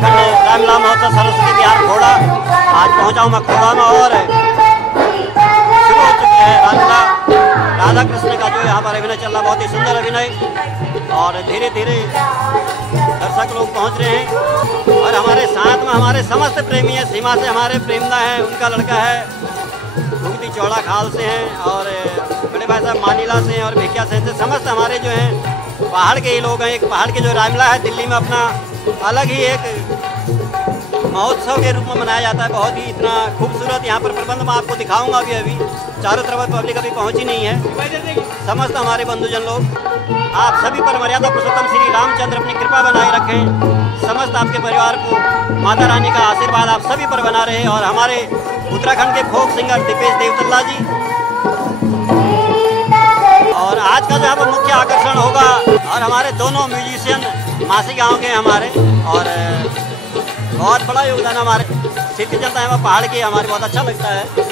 उत्तराखंड रामलीला महोत्सव सरस्वती विहार खोड़ा। आज पहुंचा हूं मैं खोड़ा में और शुरू हो चुकी है रामलीला। राधा कृष्ण का जो यहाँ पर अभिनय चल रहा, बहुत ही सुंदर अभिनय और धीरे धीरे दर्शक लोग पहुँच रहे हैं। और हमारे साथ में हमारे समस्त प्रेमी हैं, सीमा से हमारे प्रेमदा हैं, उनका लड़का है भूगती चौड़ा खाल से हैं और बड़े भाई साहब मानीला से हैं और भिकिया से समस्त हमारे जो हैं पहाड़ के ही लोग हैं। एक पहाड़ के जो रामलीला है दिल्ली में अपना अलग ही एक महोत्सव के रूप में मनाया जाता है। बहुत ही इतना खूबसूरत यहाँ पर प्रबंध मैं आपको दिखाऊंगा अभी चारों तरफ पब्लिक अभी पहुँची नहीं है। समस्त हमारे बंधुजन लोग आप सभी पर मर्यादा पुरुषोत्तम श्री रामचंद्र अपनी कृपा बनाए रखें। समस्त आपके परिवार को माता रानी का आशीर्वाद आप सभी पर बना रहे। और हमारे उत्तराखंड के फोक सिंगर दीपेश देवतल्ला जी और आज का जो है वो मुख्य आकर्षण होगा। और हमारे दोनों म्यूजिशियन मासी गांव के हमारे और बहुत बड़ा योगदान हमारे सिद्धि चलता है वह पहाड़ के, हमारे बहुत अच्छा लगता है।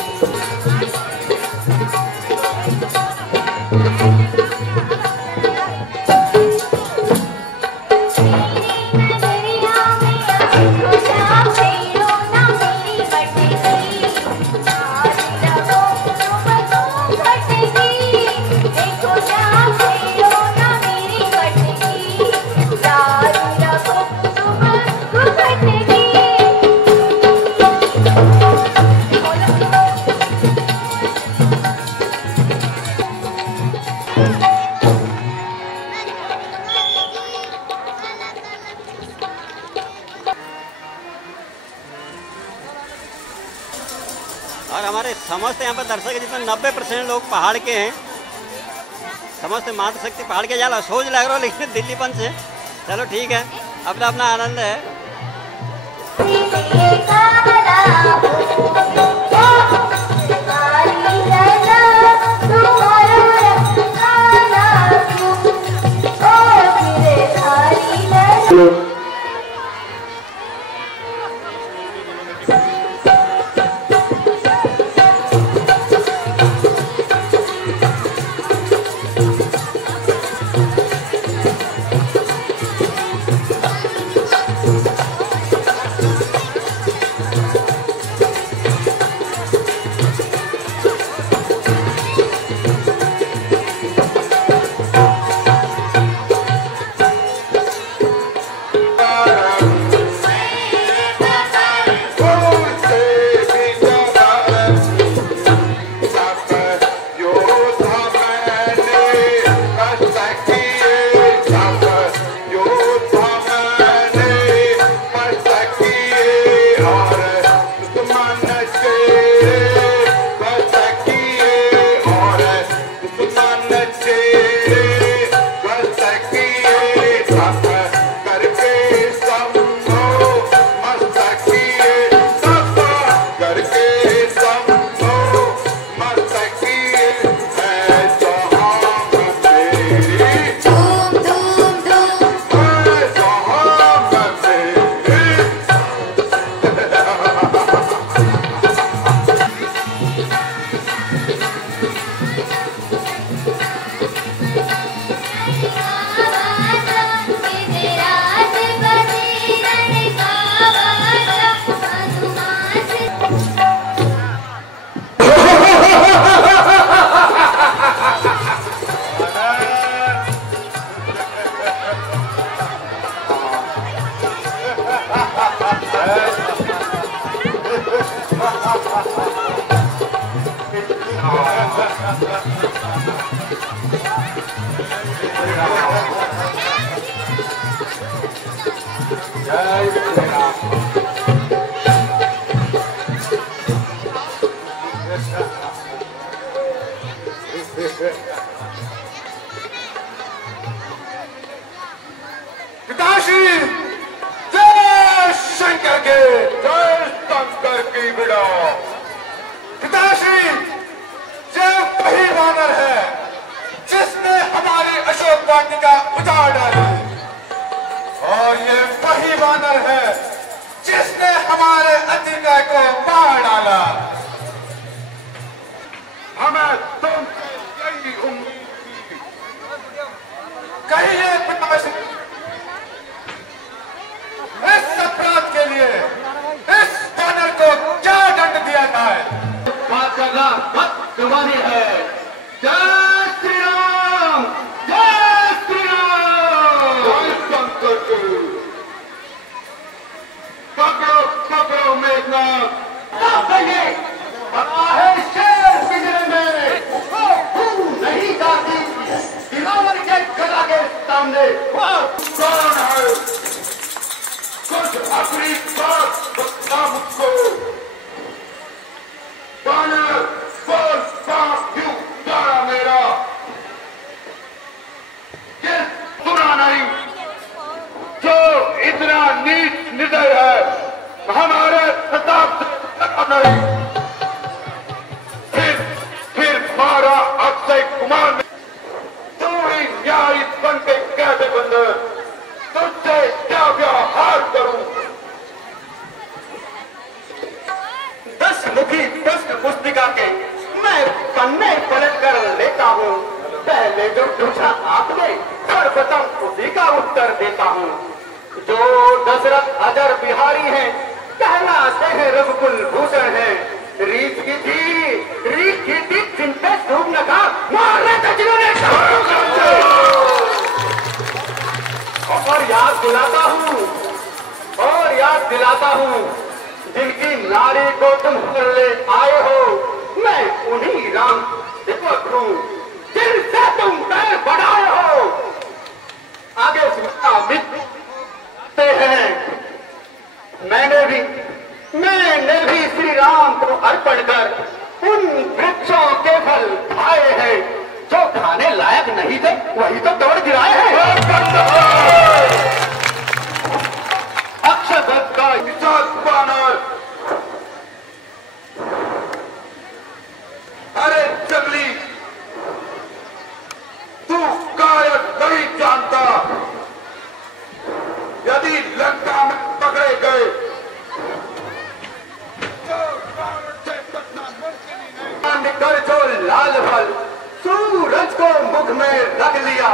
और हमारे समस्त यहाँ पर दर्शक जिसमें 90% लोग पहाड़ के हैं। समस्त मातृशक्ति पहाड़ के जाला सोच लग रहा हो लेकिन दिल्लीपन से। चलो ठीक है, अपना अपना आनंद है। पिताश्री जय शंकर के, जय शंकर की बिड़ा। पिताश्री ये वही वानर है जिसने हमारी अशोक वाटिका उजाड़ डाली और ये वही वानर है जिसने हमारे अतिका को मार डाला। हमें तुमसे यही उम्मीद थी। कहिए पिताश्री, इस अपराध पकड़ो पकड़ो मेघनाथ, बना है शेर पिंजरे में, नहीं जाती दिलावर के गदा के सामने। कौन है? कुछ अपनी बात बता मुझको। बानर बोल बाप क्यों गाड़ा मेरा, ये सुना नहीं जो इतना नीच निर्दय है, हमारे प्रताप नहीं। फिर मारा अक्षय कुमार ने, तू ही न्यायी बन के कैसे बंदर, तुझसे क्या व्यवहार करूं। 10 मुखी 10 पुस्तिका के मैं पन्ने पलट कर लेता हूँ, पहले जो पूछा आपने सर्वप्रथम उसी का उत्तर देता हूँ। जो दशरथ अजर बिहारी हैं, कहलाते हैं रघुकुल भूषण है, रीत की थी चिंता सूख न का मारने का जिन्होंने और याद दिलाता हूँ जिनकी नारी को तुम ले आए हो, मैं उन्हीं राम सेवक हूँ जिनसे तुम पैर बढ़ाए हो। आगे मिलते हैं, मैंने भी श्री राम को अर्पण कर उन वृक्षों के फल खाए हैं जो खाने लायक नहीं थे, वही तो तोड़ गिराए हैं। अक्षय का विशाल बानर, अरे जंगली, तू कायद नहीं जानता, यदि लंका में पकड़े गए कर जो लाल फल सूरज को मुख में रख लिया,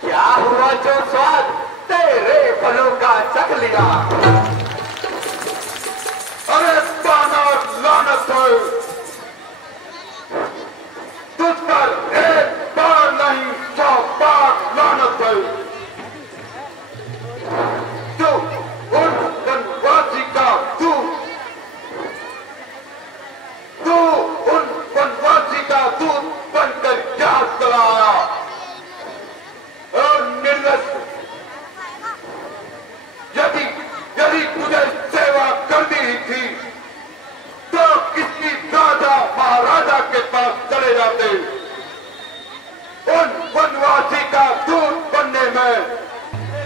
क्या हुआ जो स्वाद तेरे फलों का चख लिया। अरे बानर लानत है, तुझ पर एक बार नहीं 100 बार लानत है। तू उन वनवासी का उन वनवासी का दूध बनकर क्या चलाया, और निर्लज, यदि तुझे सेवा करनी ही थी तो किसी राजा महाराजा के पास चले जाते। उन वनवासी का दूध बनने में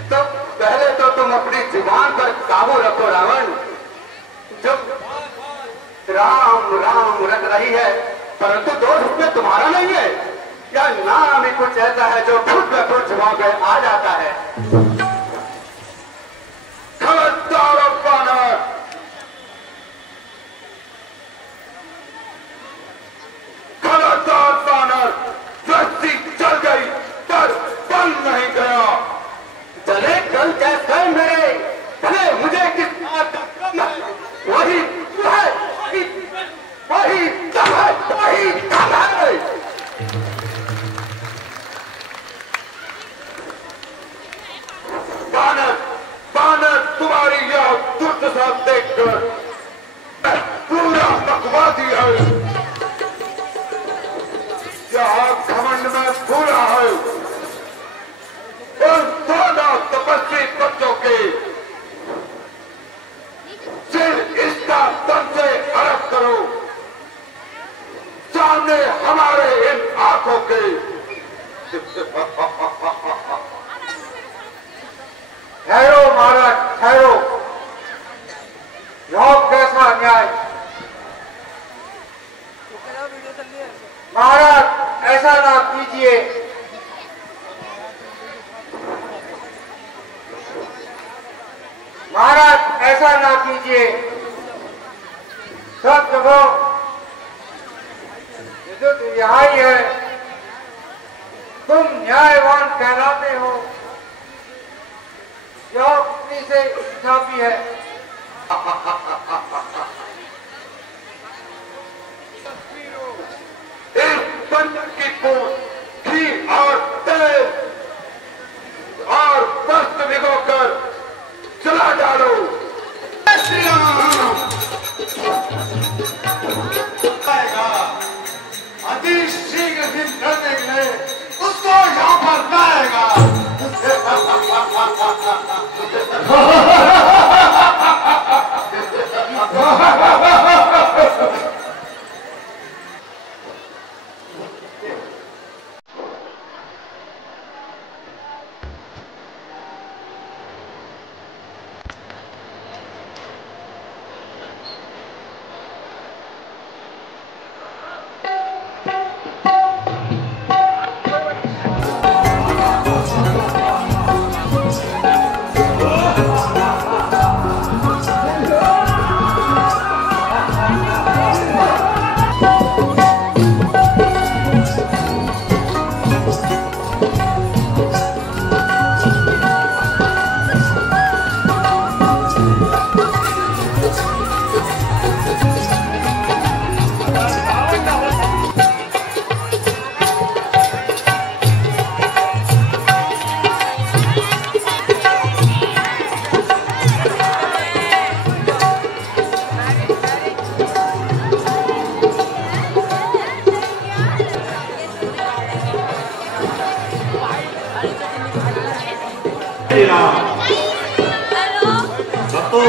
तो पहले तो तुम अपनी जुबान पर काबू रखो रावण। जब राम राम रट रही है परंतु दोष उसमें तुम्हारा नहीं है, या नाम ही कुछ ऐसा है जो खुद ब खुद जुबान पे आ जाता है। खबरदार बानर, खबरदार बानर, रस्सी चल गई पर बल नहीं गया। चले कल कैसे मेरे भले मुझे किस बात का कम है, वही है, वही कम है। बानर तुम्हारी यह दुर्दशा देखकर पूरा बकवादी है, यह घमंड में पूरा है। उन दोनों तपस्वी बच्चों के सिर इसका दम से अलग करो, सामने हमारे इन आंखों के। ठहरो महाराज, ठहरो, यह कैसा अन्याय। महाराज ऐसा ना कीजिए, महाराज ऐसा ना कीजिए। सब जगह ये तो यहाँ ही है, तुम न्यायवान कहलाते हो, यह अपनी से इंसाफी है। इस बंदर की पूंछ घी और तेल और वस्त्र भिगोकर जला डालो। करने के लिए उसको यहाँ पर लाएगा। भक्तों,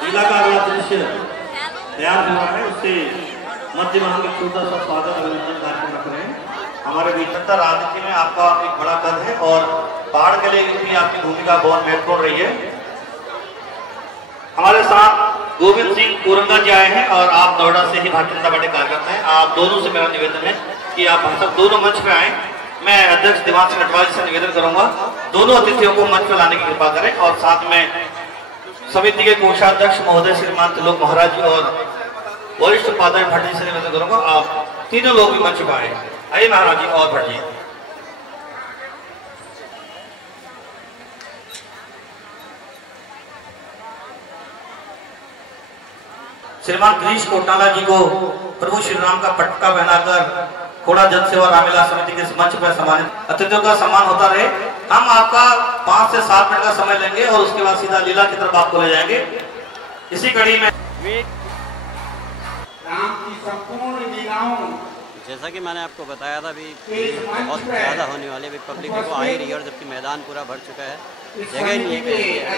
लीला का अगला दृश्य तैयार हुआ है, उससे मध्य में हम एक छोटा सा स्वागत अभिनंदन कार्यक्रम रख रहे हैं। हमारे बीच राजनीति में आपका एक बड़ा कद है और बाढ़ के लिए भी आपकी भूमिका बहुत महत्वपूर्ण रही है। हमारे साथ गोविंद सिंह कोरंगा जी आए हैं और आप नोएडा से ही भारतीय जनता पार्टी कार्यकर्ता हैं। आप दोनों से मेरा निवेदन है कि आप हम सब दोनों मंच पे आए। मैं अध्यक्ष दिमाग सिंह अटवाल से निवेदन करूंगा दोनों अतिथियों को मंच पर लाने की कृपा करें और साथ में समिति के कोषाध्यक्ष महोदय श्रीमान त्रिलोक महाराज जी और वरिष्ठ उपाध्यक्ष भट्ट जी से निवेदन करूंगा आप तीनों लोग भी मंच पर आए। आइए महाराज जी और भट्ट जी। श्रीमान गिरीश कोटाला जी को प्रभु श्री राम का पटका पहनाकर खोड़ा जन सेवा रामलीला समिति के मंच पर सम्मानित अतिथियों का सम्मान होता रहे। हम आपका 5 से 7 मिनट का समय लेंगे और उसके बाद सीधा लीला की तरफ आपको ले जाएंगे। इसी कड़ी में राम की संपूर्ण लीलाओं, जैसा कि मैंने आपको बताया था, अभी बहुत ज़्यादा होने वाली अभी पब्लिक देखो आ ही रही है और जबकि मैदान पूरा भर चुका है, जगह नहीं है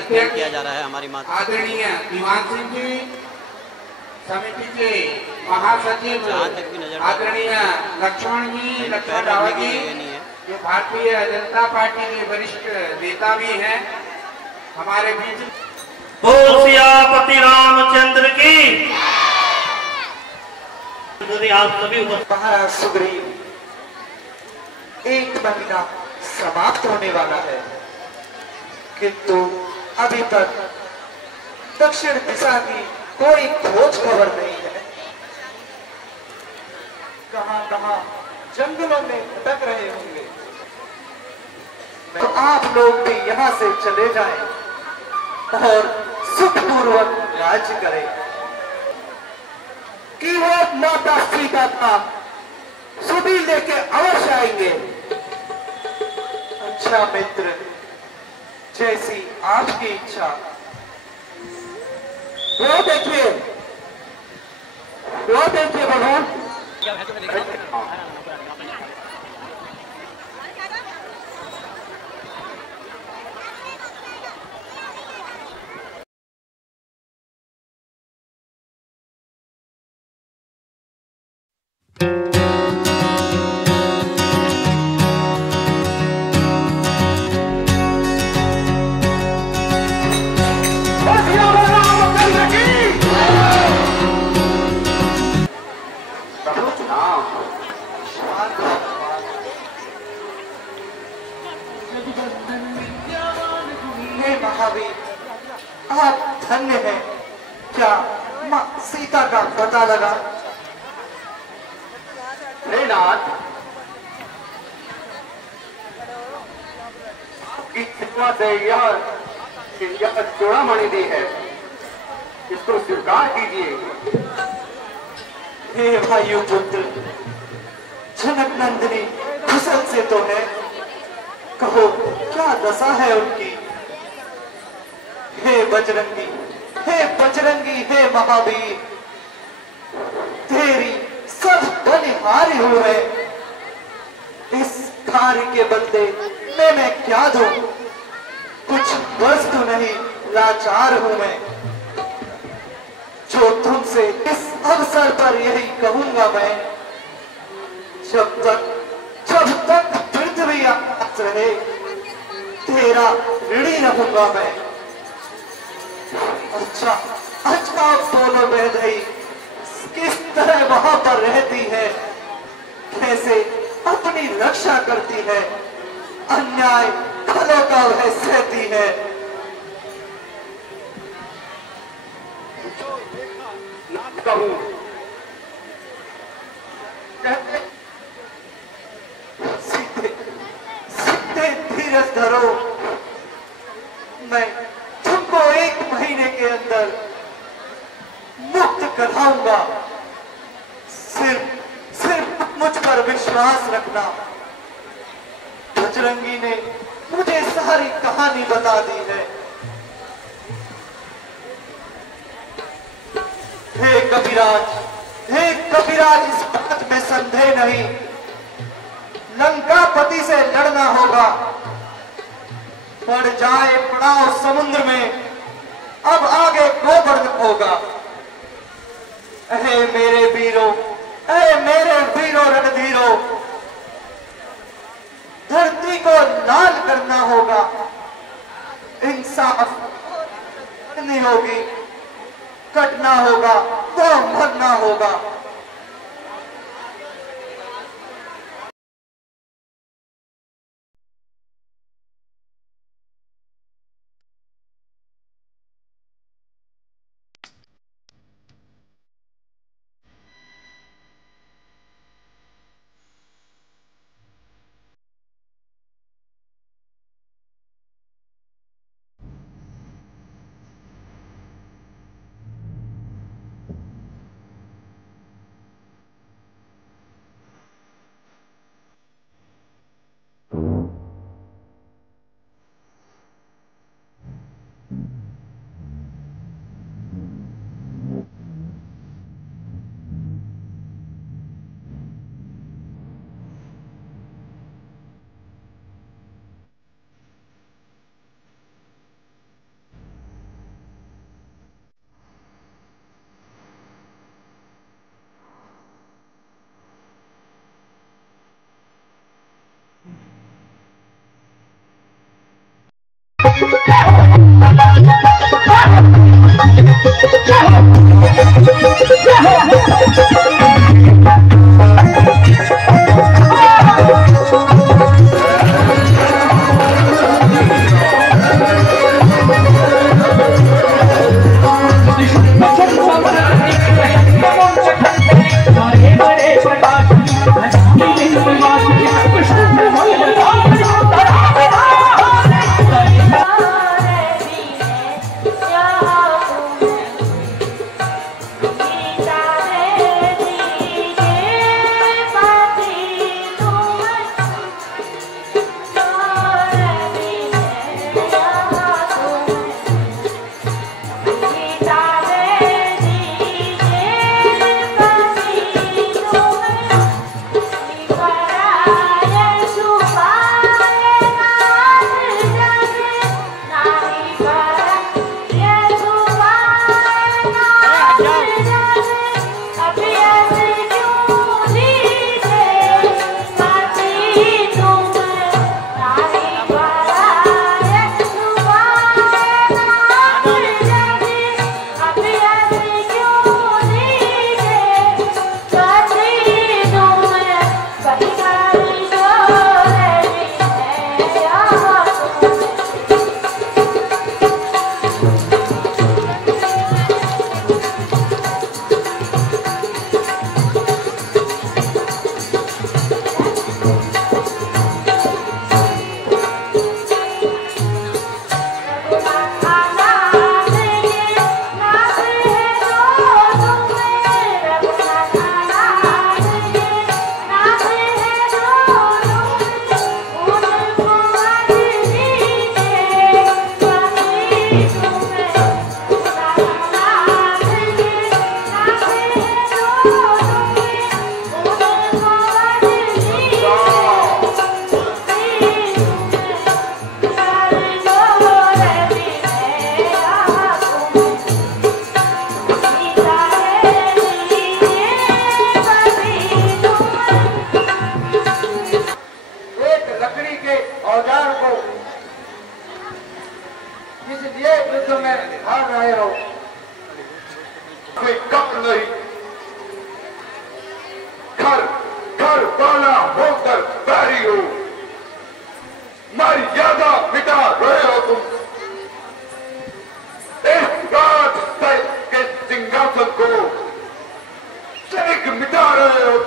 कहीं किया जा रहा है। हमारी माता आदरणीय दीवान सिंह जी, समिति के महासचिव आदरणीय लक्ष्मण जी, लक्ष्मण रावत जी, जो भारतीय जनता पार्टी के वरिष्ठ नेता भी हैं हमारे बीच। बोल सियापति रामचंद्र की। आप सभी महाराज सुग्रीव, एक महीना समाप्त होने वाला है, किंतु अभी तक दक्षिण दिशा की कोई खोज खबर नहीं है। कहां जंगलों में भटक रहे होंगे। तो आप लोग भी यहाँ से चले जाएं और सुखपूर्वक राज्य करें कि वो माता सीता का सुबी लेके अवश्य आएंगे। अच्छा मित्र, जैसी आपकी इच्छा। वो देखिए भगवान। महावीर, आप धन्य हैं। क्या माँ सीता का पता लगा? नहीं नाथ, आपकी कृपा से यह चूड़ामणि दी है, इसको स्वीकार कीजिए। हे वायु पुत्र, जनक नंदिनी कुशल से तो है, कहो क्या दशा है उनकी? हे बजरंगी, हे महावीर, तेरी सब बलिहारी हुए इस कार्य के बदले मैं क्या दूं? कुछ वस्तु नहीं, लाचार हूं मैं। जो तुमसे इस अवसर पर यही कहूंगा मैं, जब तक पृथ्वी आकाश रहे, तेरा ऋणी रहूंगा मैं। अच्छा बोलो बहदई, किस तरह वहां पर रहती है, कैसे अपनी रक्षा करती है, अन्याय फलों का वह सहती है। सीधे धीरज धरो, मैं तुमको 1 महीने के अंदर मुक्त कराऊंगा। सिर्फ मुझ पर विश्वास रखना। बजरंगी ने मुझे सारी कहानी बता दी है। हे कविराज, इस बात में संदेह नहीं, लंकापति से लड़ना होगा। पड़ जाए पड़ाव समुद्र में, अब आगे गोवर्धन होगा। अहे मेरे वीरों रणधीरों, धरती को लाल करना होगा। इंसाफ करनी होगी, कटना होगा, वो मरना होगा। आए हो। कोई कप नहीं, घर घर वाला होकर बैरी हो, मर्यादा मिटा रहे हो तुम। इस राज के सिंहासन को एक मिटा रहे हो।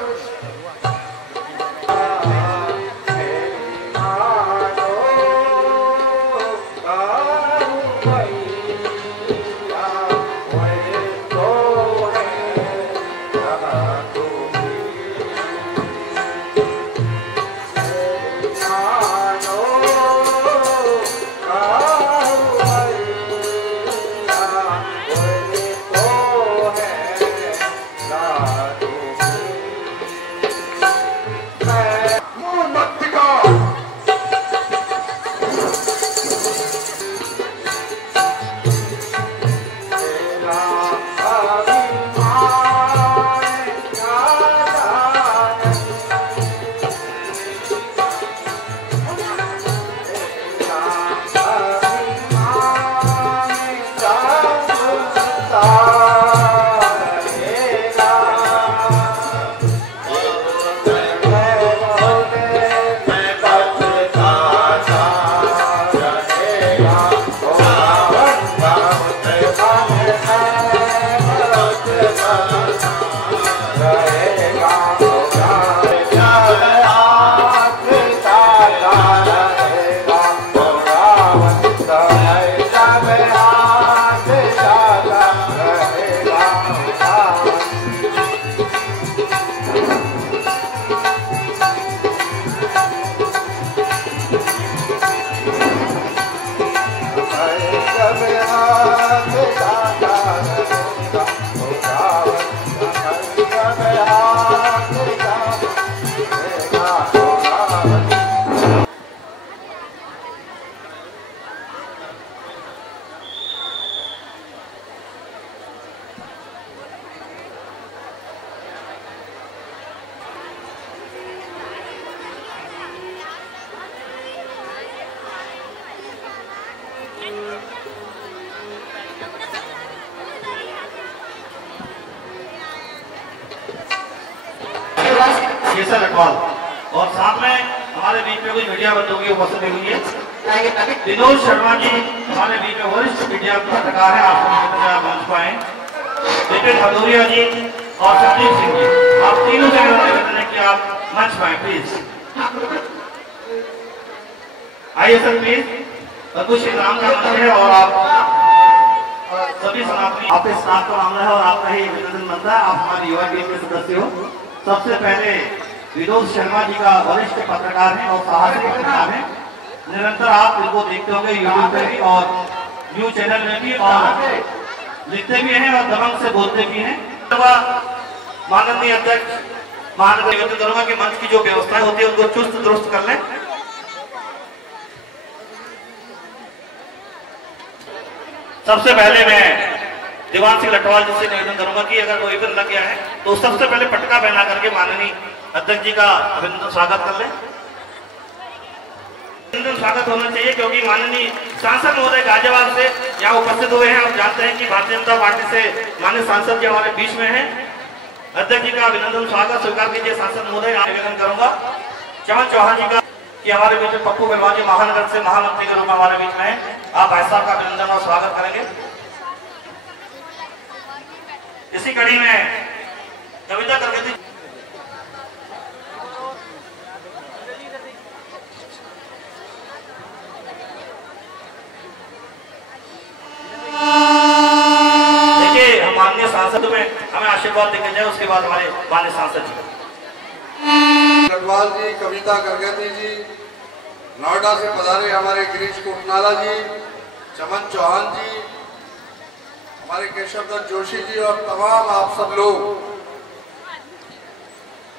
और साथ में हमारे बीच में कुछ मीडिया बंधु की उपस्थिति हुई है। विनोद शर्मा जी हमारे बीच में वरिष्ठ मीडिया पत्रकार है, आप मंच पर आए। विपिन भदौरिया जी और संदीप सिंह जी, आप तीनों से निवेदन है कि आप मंच पर आए प्लीज। आइए सर प्लीज। कुछ इनाम का मंच है और आप सभी समाप्ति आपके स्टाफ का मामला है और आपका ही अभिनंदन बनता है। आप हमारी युवा टीम के सदस्य हो। सबसे पहले विनोद शर्मा जी का वरिष्ठ पत्रकार हैं और साहसिक पत्रकार हैं। निरंतर आप इनको देखते होंगे यूट्यूब पे भी और न्यूज चैनल में भी, और लिखते भी हैं और दबंग से बोलते भी हैं। माननीय अध्यक्ष महानगर निवेदन करूंगा कि मंच की जो व्यवस्थाएं होती है उनको चुस्त दुरुस्त कर लें। सबसे पहले मैं दीवान सिंह लटवाल जी से निवेदन करूंगा कि अगर कोई भी लग गया है तो सबसे पहले पटका पहना करके माननीय अध्यक्ष जी का अभिनंदन स्वागत कर लें। अभिनंदन स्वागत होना चाहिए क्योंकि माननीय सांसद महोदय गाजियाबाद से यहाँ उपस्थित हुए हैं। हम जानते हैं कि भारतीय जनता पार्टी से माननीय सांसद जी हमारे बीच में हैं। अध्यक्ष जी का अभिनंदन स्वागत स्वीकार कीजिए सांसद महोदय। निवेदन करूंगा चमन चौहान जी का कि हमारे बीच में पप्पू बेलवान जी महानगर से महामंत्री के रूप में हमारे बीच में है। आप भाई साहब का अभिनंदन और स्वागत करेंगे। इसी कड़ी में कविता करके थी देखिए, हम माननीय सांसद में हमें आशीर्वाद देके जाए, उसके बाद हमारे माननीय सांसद जी लटवाल जी, कविता करगती जी, नोएडा से पधारे हमारे गिरीश कोटनाला जी, चमन चौहान जी, हमारे केशवदत्त जोशी जी और तमाम आप सब लोग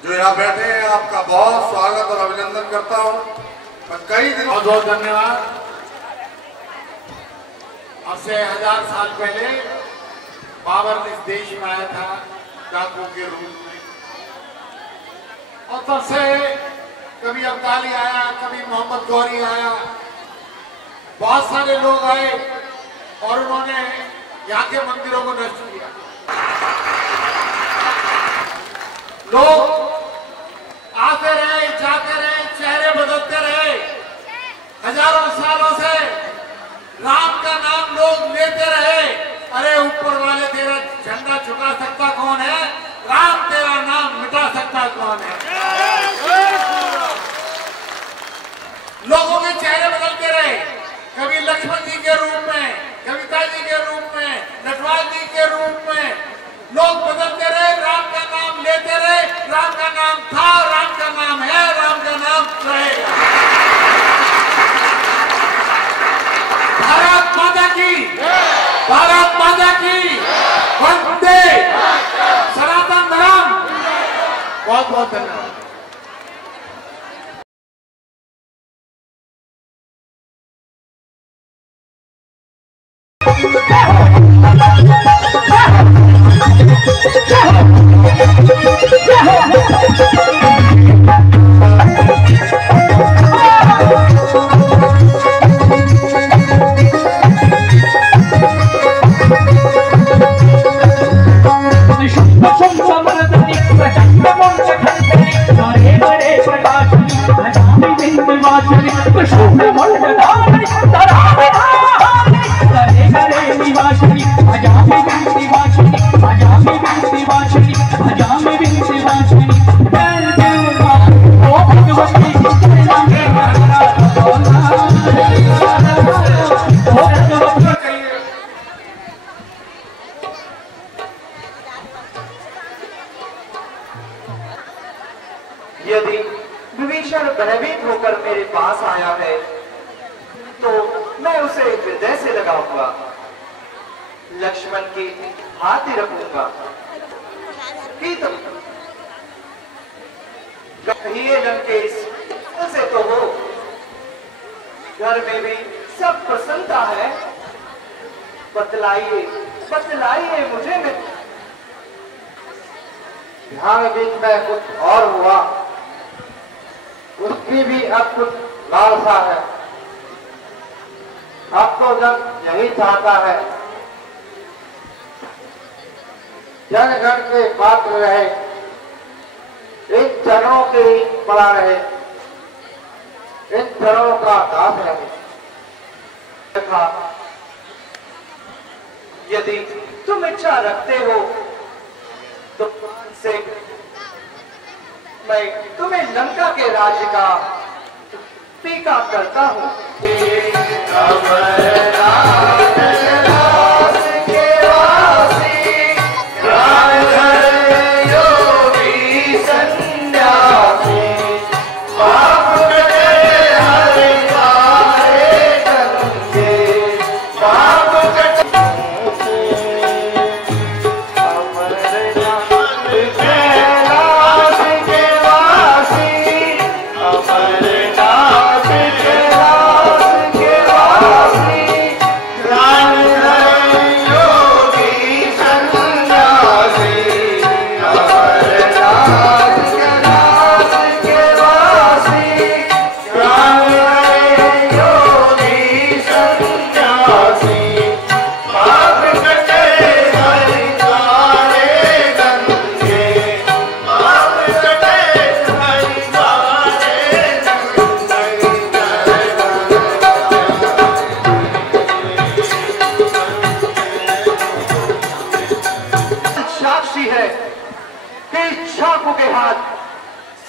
जो यहाँ बैठे हैं, आपका बहुत स्वागत और अभिनंदन करता हूँ। मैं कई दिन बहुत बहुत धन्यवाद। अब से 1000 साल पहले बाबर इस देश में आया था डाकू के रूप में, और तब से कभी अब्दाली आया, कभी मोहम्मद गौरी आया, बहुत सारे लोग आए और उन्होंने यहाँ के मंदिरों को नष्ट किया। लोग आते रहे, जाते रहे, चेहरे बदलते रहे। हजारों सालों से राम का नाम लोग लेते रहे। अरे ऊपर वाले तेरा झंडा झुका सकता कौन है? राम तेरा नाम मिटा सकता कौन है? लोगों के चेहरे बदलते रहे, कभी लक्ष्मण जी के रूप में, कविता जी के रूप में, नटवार जी के रूप में लोग बदलते रहे। राम का नाम लेते रहे। राम का नाम था, राम का नाम है, राम का नाम रहेगा। भारत माता की, भारत माता की वंदे सनातन धर्म। बहुत बहुत धन्यवाद। यदि विभीषण भयभीत होकर मेरे पास आया है तो मैं उसे हृदय से लगाऊंगा, लक्ष्मण की हाथी रखूंगा कि तुम कहिए लंकेश से तो हो, घर में भी सब प्रसन्नता है। बतलाइए बतलाइए मुझे। मैं यहाँ बीच में कुछ और हुआ, उसकी भी अब कुछ लालसा है। अब तो जन यही चाहता है जनगण के पात्र रहे, इन चरणों के ही पड़ा रहे, इन चरणों का दास रहे। यदि तुम इच्छा रखते हो तो से मैं तुम्हें लंका के राज्य का टीका करता हूँ।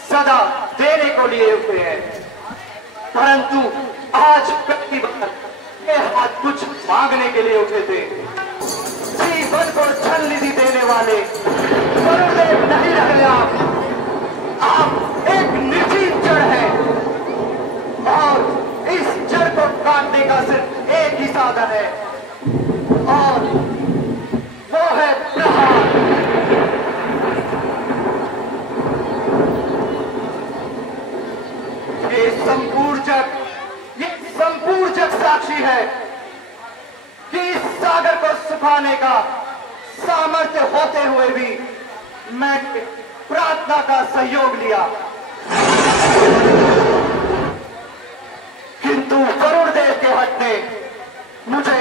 सदा देने को लिए हुए हैं, परंतु आज पहली बार ये हाथ कुछ मांगने के लिए उठे थे। जीवन को जल निधि देने वाले वरुणदेव नहीं रहे आप एक निर्जीव जड़ है और इस जड़ को काटने का सिर्फ एक ही साधन है और वो है प्रहार। ये संपूर्ण जग साक्षी है कि इस सागर को सुखाने का सामर्थ्य होते हुए भी मैं प्रार्थना का सहयोग लिया, किंतु वरुण देव के हट ने मुझे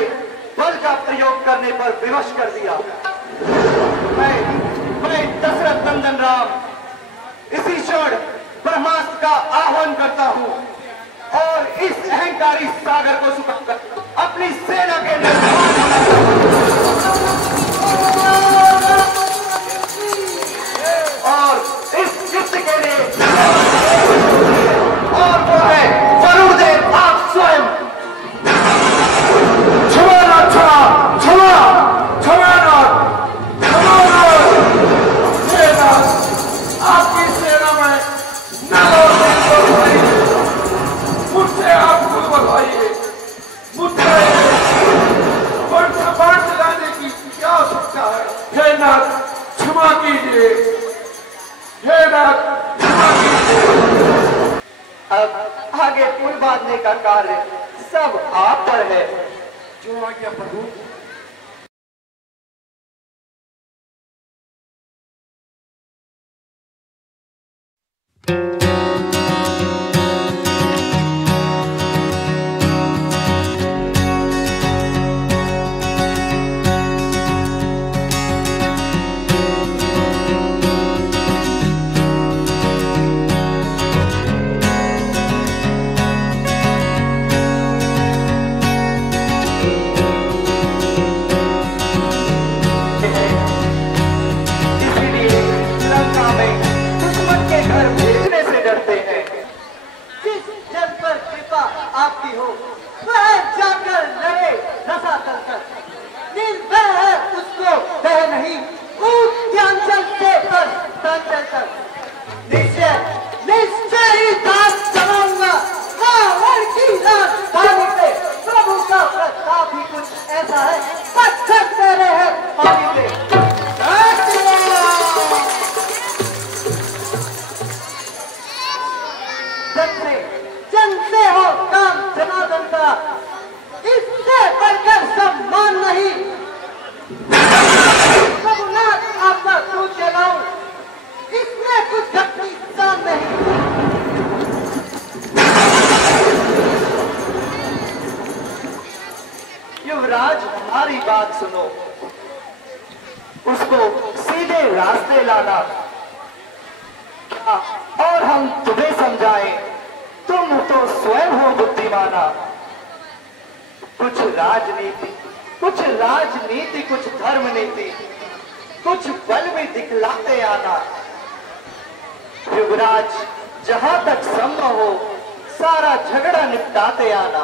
बल का प्रयोग करने पर विवश कर दिया। मैं दशरथ नंदन राम इसी क्षण ब्रह्मास्त्र का आह्वान करता हूं और इस अहंकारी सागर को सुखाकर अपनी सेना के और इस युद्ध के लिए और वो है वरुण देव आप स्वयं। आपकी सेना में मुझसे आप खुद बताइए, मुझसे बाढ़ चलाने की क्या आवश्यकता है? हे नाथ क्षमा कीजिए, हे नाथ क्षमा कीजिए। अब आगे पुल बांधने का कार्य सब आप पर है। जो आज्ञा प्रभु। आपकी हो वह जाकर लड़े रसातल कर, निर्भय है उसको वह नहीं ध्यानचल से पर कर निश्चय निश्चय ही दास चलाऊंगा रावण की राजधानी पे। प्रभु का प्रताप ही कुछ ऐसा है पत्थर तेरे है पानी पे। जनसे हो काम जनार्दन का, इससे बढ़कर सम्मान नहीं। प्रभुनाथ आपका दूध जलाऊं, इसमें कुछ शक्ति शान नहीं। युवराज हमारी बात सुनो, उसको सीधे रास्ते लाना और हम तुम्हें समझाएं। तुम तो स्वयं हो बुद्धिमाना। कुछ राजनीति कुछ धर्म नीति, कुछ बल भी दिखलाते आना। युवराज जहां तक संभव हो सारा झगड़ा निपटाते आना।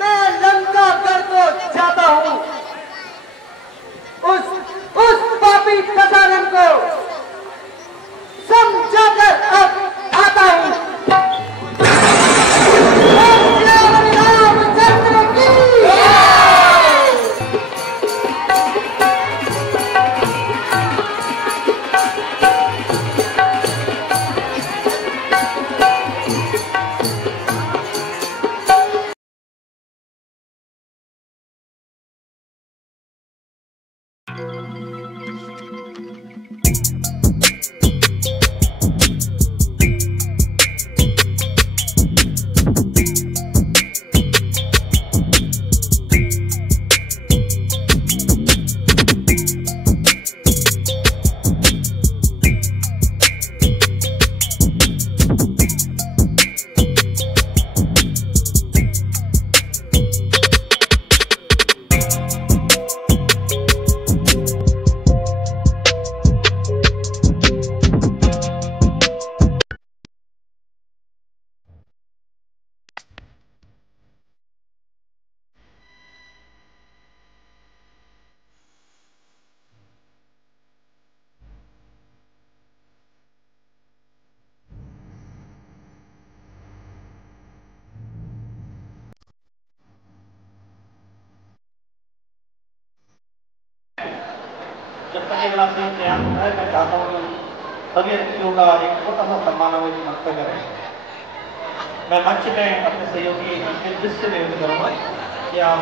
मैं लंका कर को जाता हूं, उस पापी प्रसारण को समझाकर अब आता हूं। जब तक अगला सीन तैयार होता है, मैं चाहता हूँ कि सभी अतिथियों का एक छोटा सा सम्मान हमें मंच पर करें। मैं मंच में अपने सहयोगी दृष्टि निवेदन करूँगा कि आप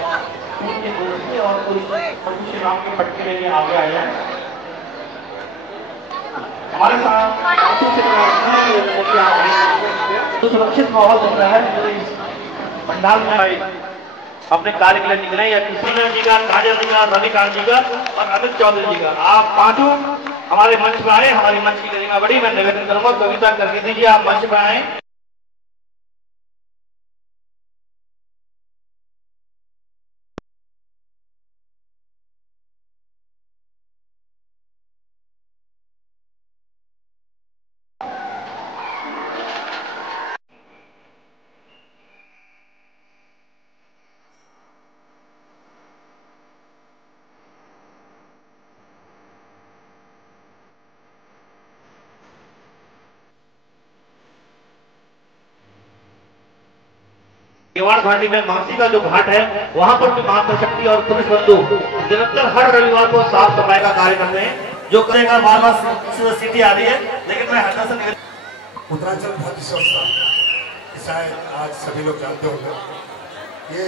उनके दोस्ती और कोई प्रभु श्री राम के पट के लिए आगे आ जाए। हमारे साथ तो सुरक्षित माहौल बन रहा है जो इस पंडाल में अपने कार्य के लिए निकले, या कृष्ण जी का, काजल जी का, रविकांत जी का और अमित चौधरी जी का। आप पांचों हमारे मंच पर आए, हमारी मंच की गरिमा बढ़ी। मैं निवेदन करूंगा कविता करके दीजिए, आप मंच पर आए। केवाड़ घाटी में मासी का जो घाट है, वहां पर भी मातृ शक्ति और पुरुष बंधु निरंतर हर रविवार को साफ सफाई का कार्य करते हैं, जो करेगा। बार बार सीटी आ रही है, लेकिन मैं हटा से उत्तरांचल भक्ति संस्था, शायद आज सभी लोग जानते होंगे, ये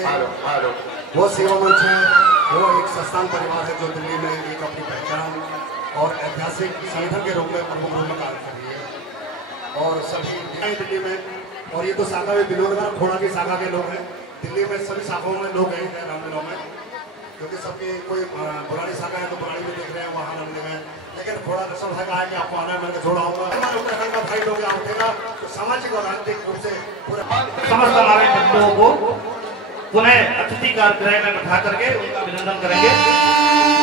वो सेवा मंच है, वो एक संस्थान परिवार है जो दिल्ली में एक अपनी पहचान और ऐतिहासिक संगठन के रूप में प्रमुख रूप में कार्य कर रही है। और सभी दिल्ली में, और ये तो शाखा में विनोदनगर खोड़ा की शाखा के लोग हैं, दिल्ली में सभी शाखाओं में लोग हैं रामलीला में, क्योंकि सबकी कोई पुरानी शाखा है तो पुरानी में देख रहे हैं वहाँ रामलीला में, लेकिन खोड़ा का सब है कि आपको आना है, मैंने छोड़ा होगा उत्तराखंड का भाई लोग यहाँ उठेगा तो सामाजिक और राजनीतिक रूप से समस्त हमारे बंधुओं को पुनः अतिथि कार्यक्रम में बैठा करके उनका अभिनंदन करेंगे।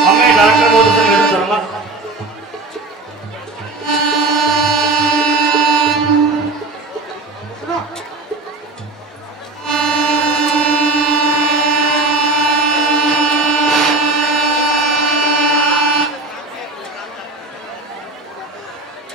हमें डॉक्टर मोदी से निवेदन करूंगा,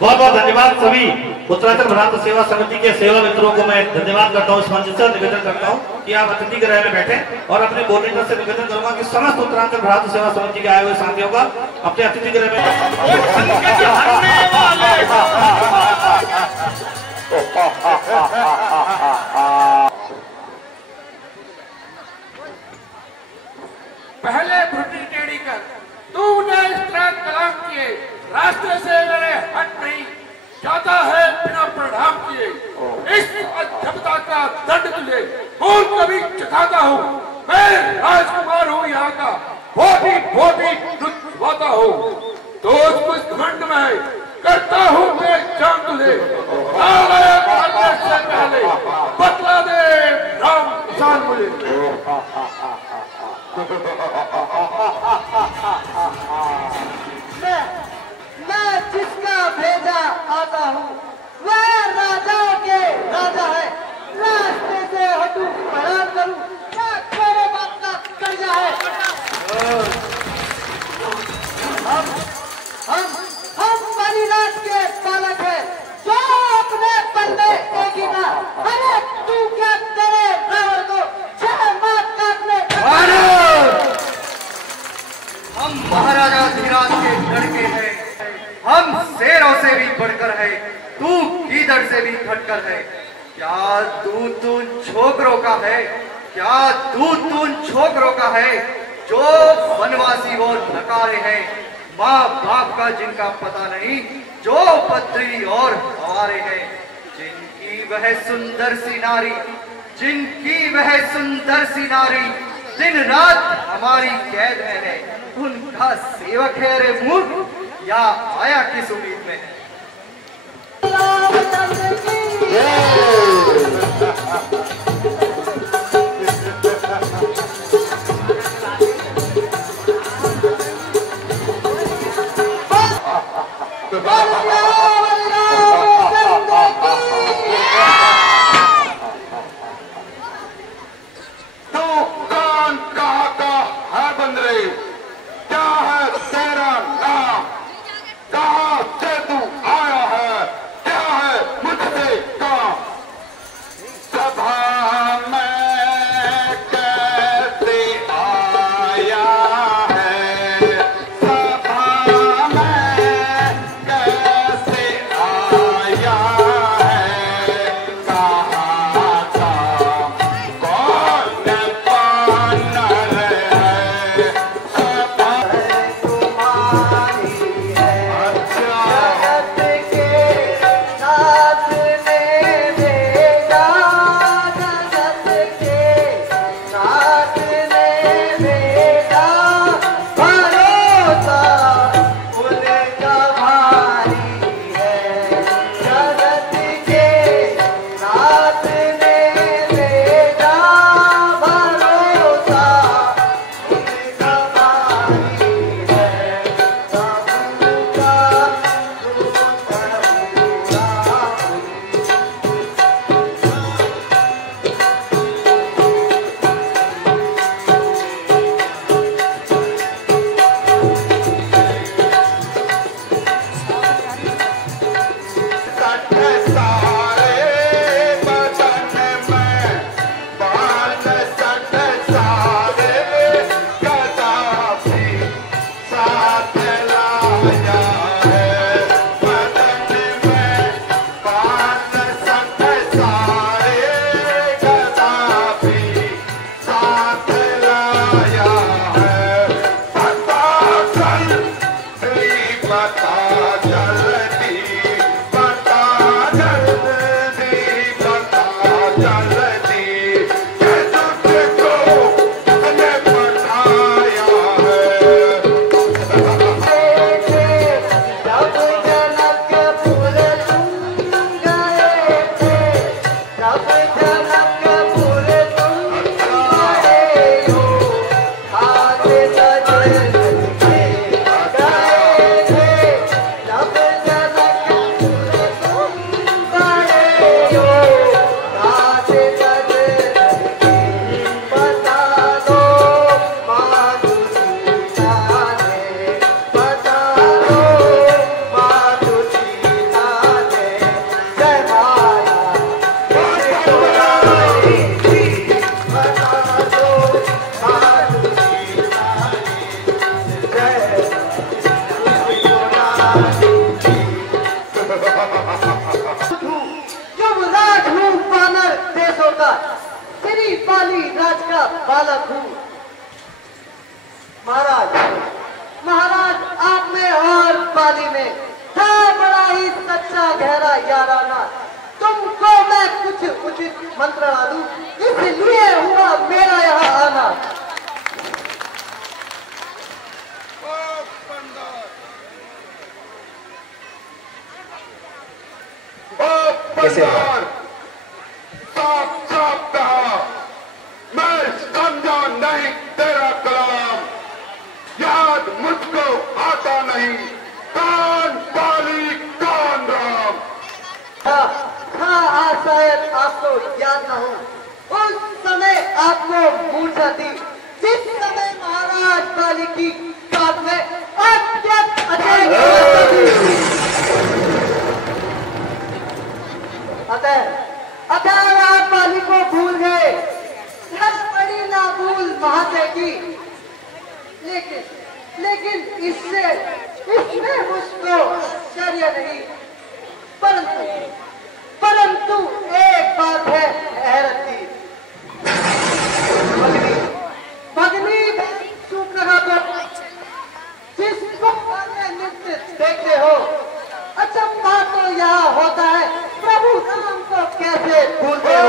बहुत बहुत धन्यवाद। सभी उत्तराखंड भ्रात सेवा समिति के सेवा मित्रों को मैं धन्यवाद करता हूँ। इस मंच से निवेदन करता हूँ कि आप अतिथि गृह में बैठे, और अपने कोऑर्डिनेटर से निवेदन करूंगा कि समस्त उत्तराखंड भ्रात सेवा समिति के आए हुए साथियों का अपने अतिथि गृह में पहले भ्रुटी टेढ़ी कर, तूने इस तरह कलाम किए, रास्ते से मेरे हट नहीं जाता है बिना प्रणाम किए। इस अधमता का दंड तुझे और कभी चखाता हूँ। मैं राजकुमार हूँ यहाँ का, बोटी लुटवाता हूँ। तो कुछ घमंड में करता हूँ मैं जान तुझे, करने से पहले बतला दे राम किसान मुझे। मैं जिसका भेजा आता हूँ वह राजाओं के राजा है। रास्ते से हटूं प्रणाम करूं क्या मेरे बाप का कर्जा है। हम बलिराज के बालक है जो अपने पल्ले एक ही ना। अरे तू क्या तेरे रावण को छह मात काटने। हम महाराजा धीराज के लड़के हैं, हम शेरों से भी बढ़कर है, तू गीदड़ से भी घटकर है। क्या दूध तू छोकरों का है, क्या दूध तू छोकरों का है जो वनवासी और नकारे हैं, माँ बाप का जिनका पता नहीं, जो पत्री और हवारे हैं। जिनकी वह सुंदर सी नारी, जिनकी वह सुंदर सी नारी दिन रात हमारी कैद में है, उनका सेवक है रे मूर्ख, या आया किस उम्मीद में है। सभा बालक हूँ। महाराज महाराज आप में और बाली में है बड़ा ही सच्चा गहरा याराना। तुमको मैं कुछ उचित मंत्रणा दूं, इसलिए हुआ मेरा यहाँ आना। कैसे साफ साफ कहा, मैं समझा नहीं तेरा कलाम, याद मुझको आता नहीं, कौन बाली कौन राम। हाँ शायद आपको याद न हो, उस समय आपको मूर्छा थी जिस समय महाराज बाली की काट में अत्यंत अतः आप बाली को भूल गए, बड़ी ना भूल महाशय की। लेकिन इसमें मुझको आश्चर्य नहीं, परंतु एक बात है हैरत की। भगनी सूपनखा को जिसको नृत्य देखते हो, अचंभा तो यह होता है प्रभु राम को कैसे भूलते हो।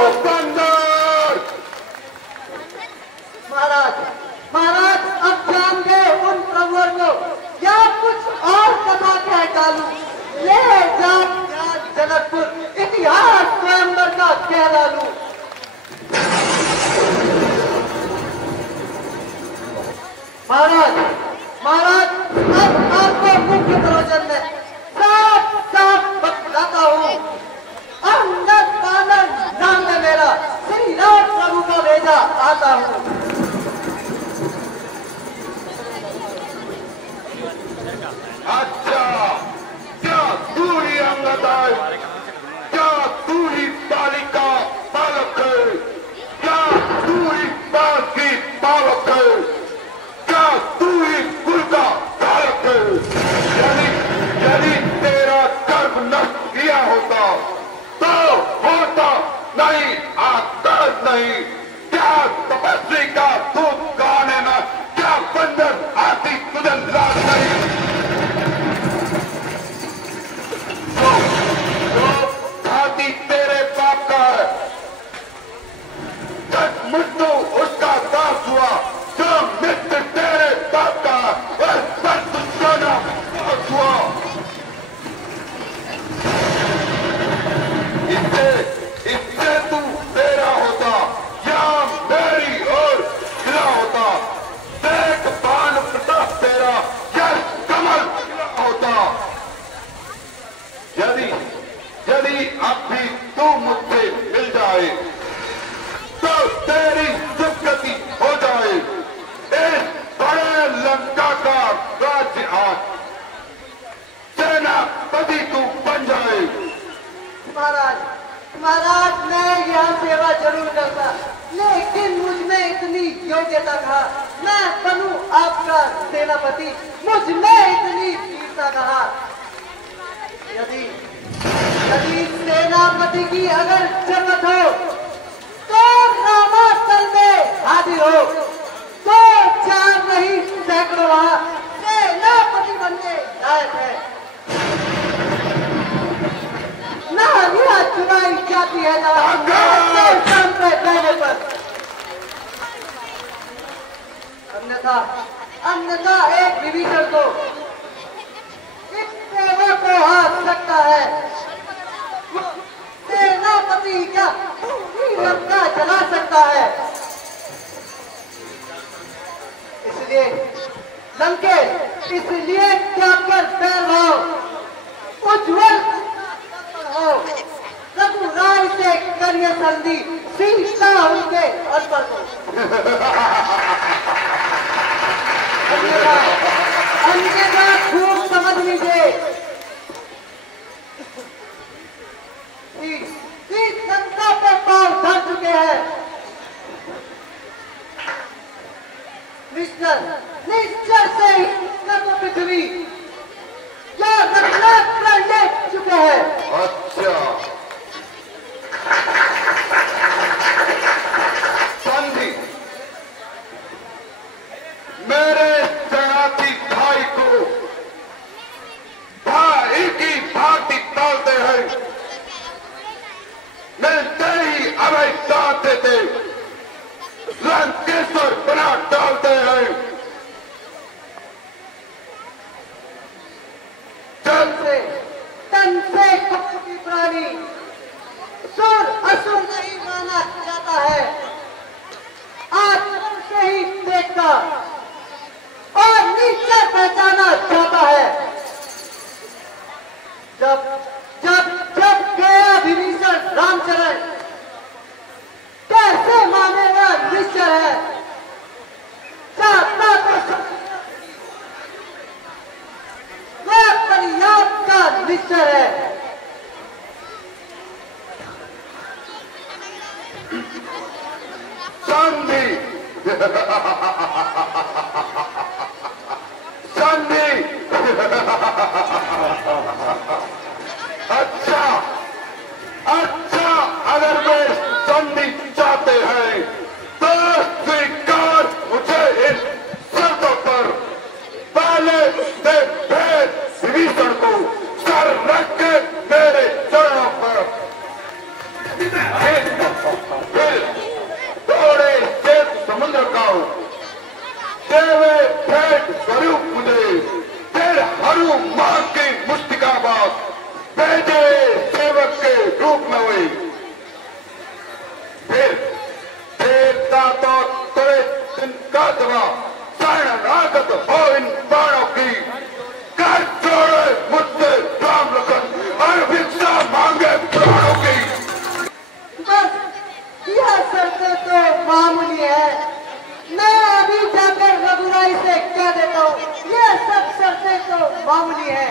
महाराज अब जान गए उन प्रभुओं को, या कुछ और कथा कह डालूं, ले जाओ जनकपुर इतिहास स्वयंवर का कह डालूं। महाराज अब आपको मुख्य प्रवचन में साफ बतलाता हूँ। अंगद बालक नाम है मेरा, श्री राम प्रभु का भेजा आता हूँ। अच्छा, क्या तू ही अंगद है? क्या तू ही बालिका बालक है? क्या तू ही बाल की बालक है? क्या तू ही कुल का बालक है? यदि तेरा गर्भ नष्ट किया होता तो होता नहीं, आकाश नहीं। क्या तपस्वी का दूध गाने न, क्या बंदर आती तुझे लाज नहीं? तेरे बाप का है, जब मृत्यु उसका दास हुआ, जो मृत्यु तेरे बाप का है, हुआ। इससे तू तेरा होता या मेरी और खिला होता। देख बाण प्रताप तेरा या कमल खिला होता। यदि अब भी तू मुझसे मिल जाए तो तेरी दुर्गति हो जाए। इस बड़े लंका का राज्य आज सेनापति तू बन जाए। महाराज मैं यह सेवा जरूर करता, लेकिन मुझ में इतनी योग्यता था मैं बनूं आपका सेनापति। मुझ में इतनी वीरता ऐसा कहा, यदि सेनापति की अगर जरूरत हो तो रामास्थल में हाजिर हो, तो 4 नहीं सैकड़ों वहां सेनापति बनने लायक है। नालियां चुराई जाती है कहने पर, अन्यथा एक विभीषण को इस सेवा को हाथ सकता है, सेनापति क्या पूरी लंका चला सकता है। इसलिए लंकेश, इसलिए क्या कर पैर भाव उज्ज्वल हो, रघुराय से करिए संधि, सीता उनके अर्पण को। अन्यथा खूब समझ लीजिए, इस जनता पे पांव धर चुके हैं, निश्चर से ही पृथ्वी या रत्नाकर ले चुके हैं। अच्छा, संधि मेरे जयाती भाई को भाई की भांति डालते हैं, मिलते ही अभय दांत देते लंकेश्वर बना डालते हैं। तन से की प्राणी सुर असुर नहीं माना जाता है, आचरण से ही देखता और नीचे पहचाना जाता है। जब गया विभीषण रामचरण, कैसे मानेगा निश्चय है, चाहता तो पर्याप्त का निश्चय है। संधि संधि अच्छा, अगर वे संधि चाहते हैं तो स्वीकार मुझे इन शर्तों पर, पहले से भेद विभीषण को सर रख के मेरे चरणों पर, फिर थोड़े से समुद्र का देवे भेंट स्वरूप मुझे, फिर हरु मां की मुस्तिका बात भेजे सेवक के रूप में हुई, फिर देवता तो तेरे तिनका दवा शरणागत हो इन बाणों की, कर छोड़े मुझसे राम लखन और भिक्षा मांगे प्राणों की। बस यह शर्तें तो मामूली है, मैं अभी जाकर रघुराई से कह देता हूँ, यह सब शर्तें तो मामूली है।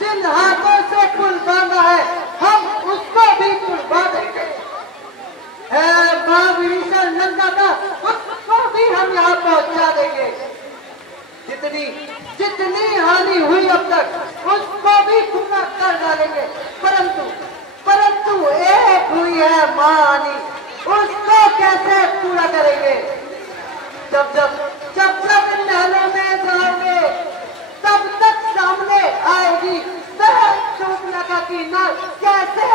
जिन हाथों से कुल बांधा है हम उसको भी कुल बांधेंगे, है विभीषण लंका का, उसको भी हम यहाँ पहुँचा देंगे। जितनी हानि हुई अब तक उसको भी पूरा कर डालेंगे, परंतु एक हुई है महाहानि, उसको कैसे पूरा करेंगे? जब इन महलों में जाओगे तब तक सामने आएगी वह शूर्पणखा की नाक कैसे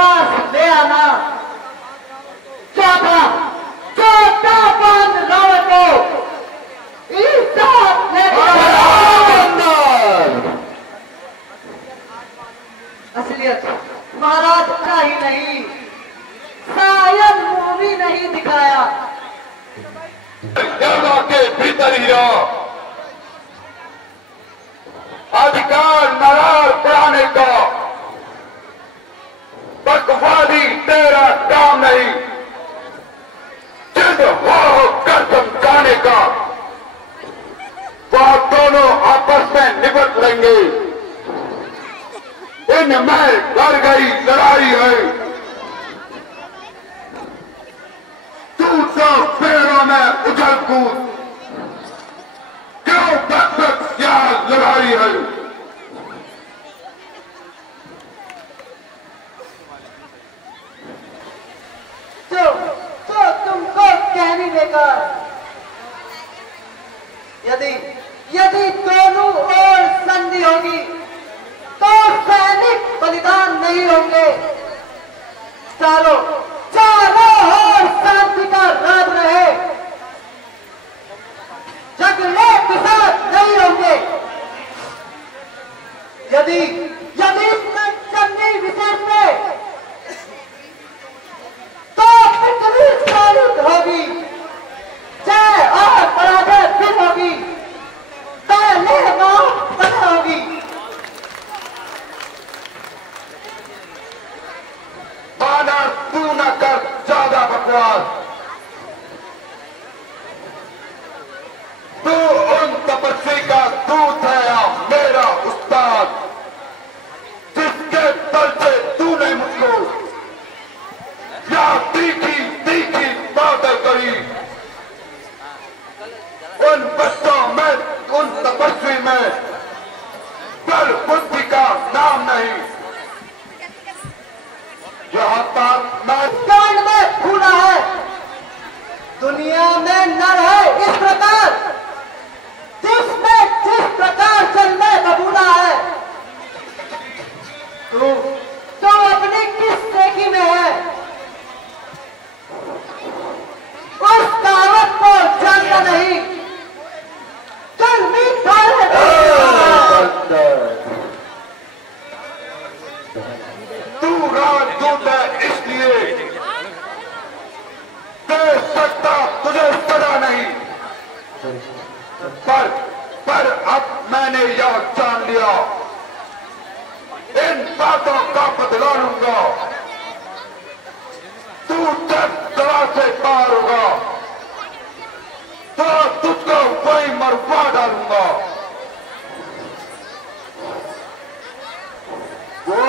पास ले आना। चौथा बांध रावण को इंसाफ लेकर असलियत महाराज का ही नहीं, शायद मूवी नहीं दिखाया। जगह के भीतर ही रहो। अधिकार नाराज कराने का बकवादी तेरा काम नहीं, जिद हो कर समझाने का वह दोनों आपस में निपट लेंगे। इनमें लड़ गई लड़ाई है, तू तो पैरों में उछल कूद, क्यों तक क्या लड़ाई है। तो तुमको कहनी बेकार। यदि दोनों ओर संधि होगी तो सैनिक बलिदान नहीं होंगे। चारों ओर शांति का राज रहे, झगड़े विषाद नहीं होंगे। यदि चंडी विशेष में तो पृथ्वी साबित होगी, जय और पराजय फिर होगी, पहले मौत होगी। माना तू न कर ज्यादा बकवास, तू उन तपस्वी का दूत है या मेरा उस्ताद, जिसके दल से तूने मुझको या तीखी तीखी बातें करी। उन बच्चों में, उन तपस्वी में बल बुद्धि का नाम नहीं। यहाँ तक मैं कांड में भूला है, दुनिया में नर है इस प्रकार, जिस प्रकार चलने बबूला है। तो अपनी किस नेकी में है, उस दावत को जानता नहीं। चल मीठा तू राजदूत है इसलिए दे सकता तुझे सजा नहीं, पर अब मैंने यह जान लिया, इन बातों का बदला लूंगा। तू जब दवा से पार होगा तो तुझको वही मरवा डालूंगा। वो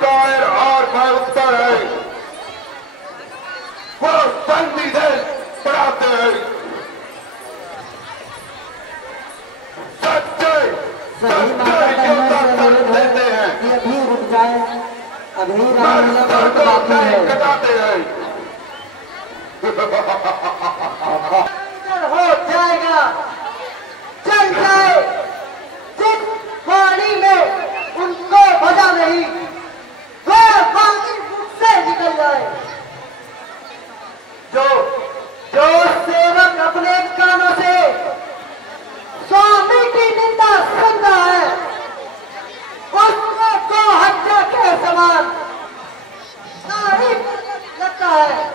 कायर और भय उत्तर है, वो संधि से पढ़ाते हैं, सच्चे योद्धा देते हैं, अभी रुक जाए, अभी कटाते हैं। हो जाएगा, चल जाए, जिस पानी में उनको भजा नहीं, वह पानी मुझसे निकल जाए। जो सेवक अपने कानों से स्वामी की निंदा सुनता है, उसको तो हत्या के समान नारी लगता है।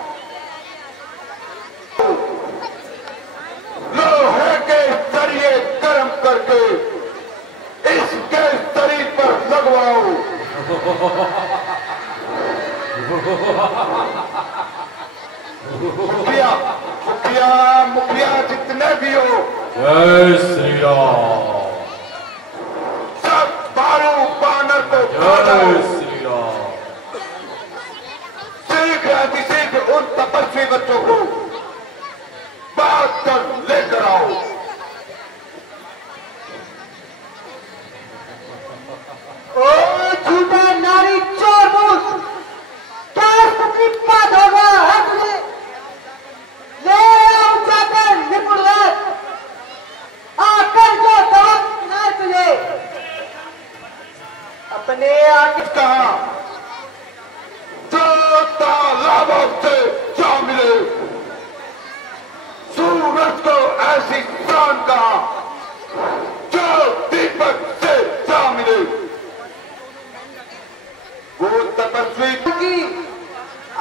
लोहे के जरिए गर्म करके इसके शरीर पर लगवाओ। मुखिया जितने भी हो, जय श्री राम। सब बारू बानर को जय श्री राम। शीघ्र अतिशीघ्र उन तपस्वी बच्चों को बात कर लेकर आओ। ओ झूठा नारी चोर मूस, क्या तकलीफ बात होगा है तुझे? ले आओ जाकर निपुण आकर जो दवा कहां जो दीपक से जा मिले वो तपस्वी की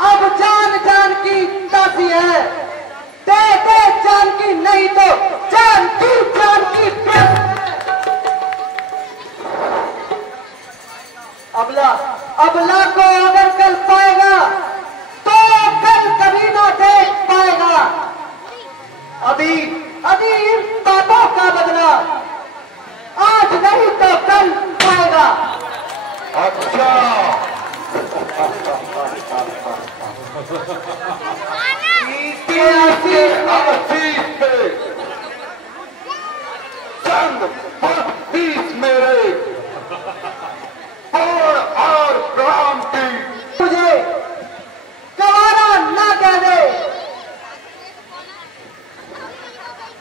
अब जान जान की दासी है, दे दे जान की नहीं तो जान की प्यास है। अबला को अगर कल पाएगा तो कल कभी ना देख पाएगा। अभी इन बातों का बदला आज नहीं तो कल पाएगा। अच्छा आशीष पे चंद 20 मेरे और प्रणाम की मुझे गवारा ना कह दे।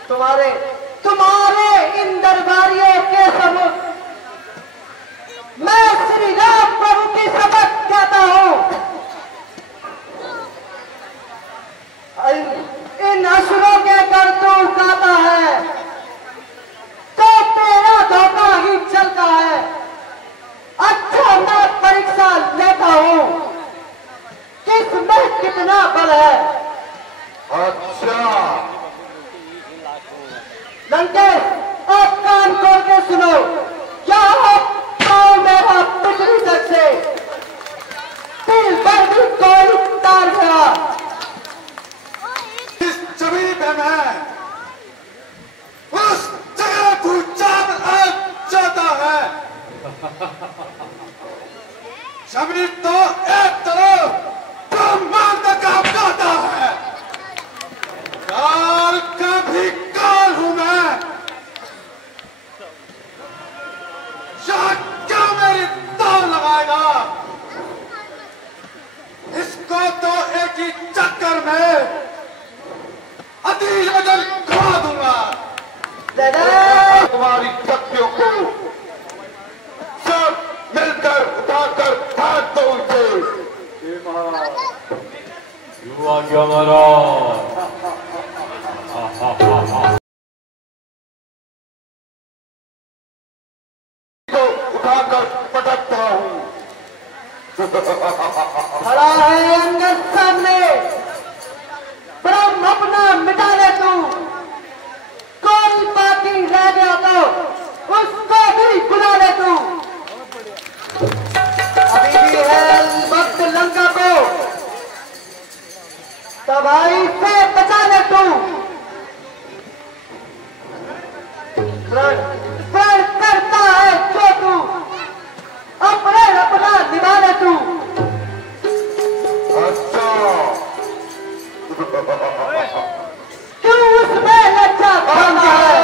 तुम्हारे इन दरबारियों के सम्मुख मैं श्री राम प्रभु की शपथ कहता हूं, इन असुरों के कर तू गाता है तो तेरा धोखा ही चलता है। अच्छा मैं परीक्षा लेता हूं किसमें कितना बल है। अच्छा लंकेश आप कान खोल के सुनो, क्या पाओ मेरा पिछली तक से दिल पर भी कोई तार गया। इस जमीन पे मैं उस जगह को चांद आ जाता है। जमीन तो एक तरफ ब्रह्मांड का गाता है, काल का भी काल हूं मैं। यहाँ क्या मेरी दाव लगाएगा, इसको तो एक ही चक्कर में अतीत अजल खा दूंगा। तुम्हारी शक्तियों को सब मिलकर उठाकर फेंक दो उसे। आज्ञा महाराज। तो उठाकर पटकता हूं। खड़ा है अंगद सामने, ब्रह्म अपना मिटा ले तू। कोई बाकी रह गया तो उसको भी बुला ले तू। अभी भी है वक्त लंका को तबाही से बचा ले तू। प्रण करता है जो तू अपना निभा ले तू। अच्छा क्यों उसमें लज्जा करना है?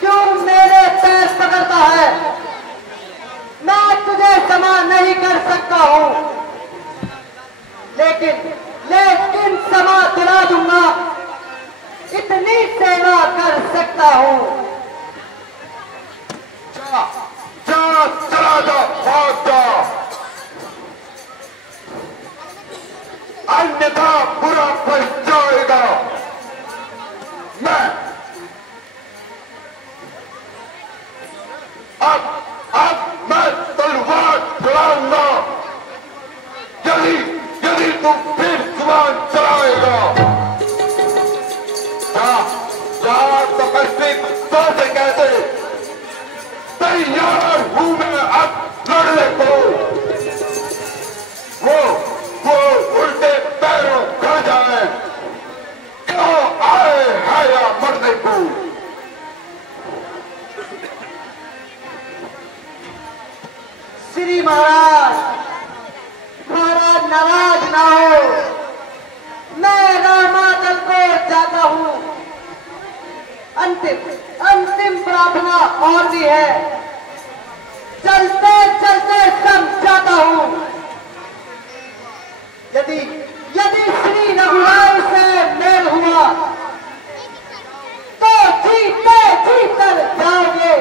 क्यों मेरे पैर पकड़ता है? मैं तुझे क्षमा नहीं कर सकता हूं, लेकिन क्षमा दिला दूंगा, इतनी सेवा कर सकता हूं। चला जा, भाग जा, अन्यथा बुरा फल जाएगा। मैं अब मैं तलवार चलाऊंगा यदि तू फिर जुबान चलाएगा। तपस्वी तो से कहते तैयार हूं मैं अब लड़ने को। वो उल्टे पैरों खा जाए, क्यों आए है या मरने को। श्री महाराज नाराज ना हो, मैं रामाचल को जाता हूं। अंतिम प्रार्थना और भी है, चलते चलते समझाता हूं। यदि श्री रघुराय से मेल हुआ तो जीते जीकर जाओगे।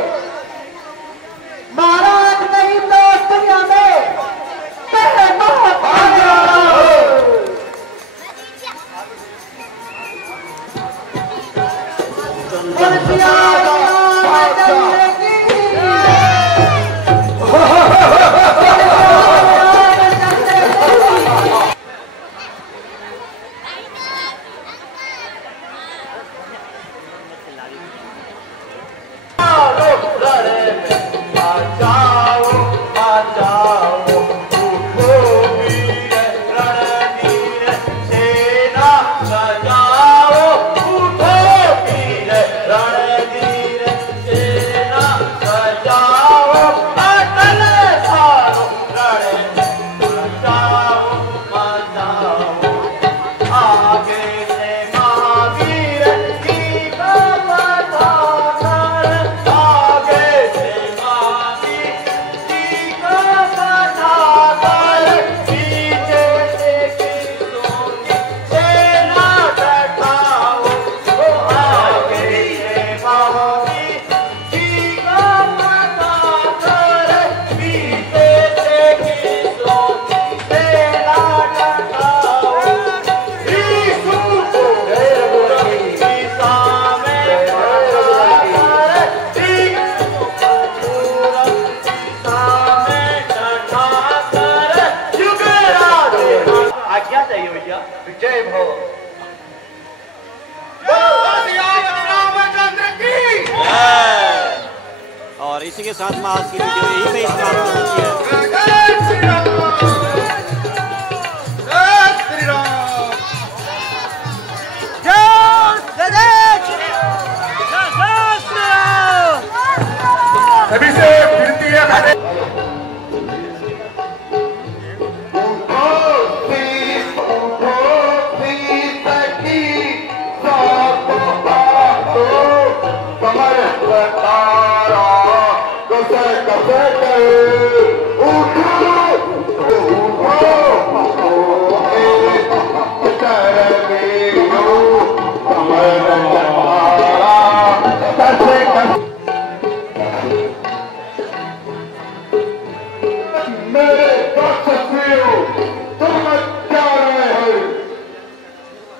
महाराज नहीं तो दुनिया में और इसी के साथ में आज की वीडियो यही पे समाप्त होती है। सभी से विनती है मेरे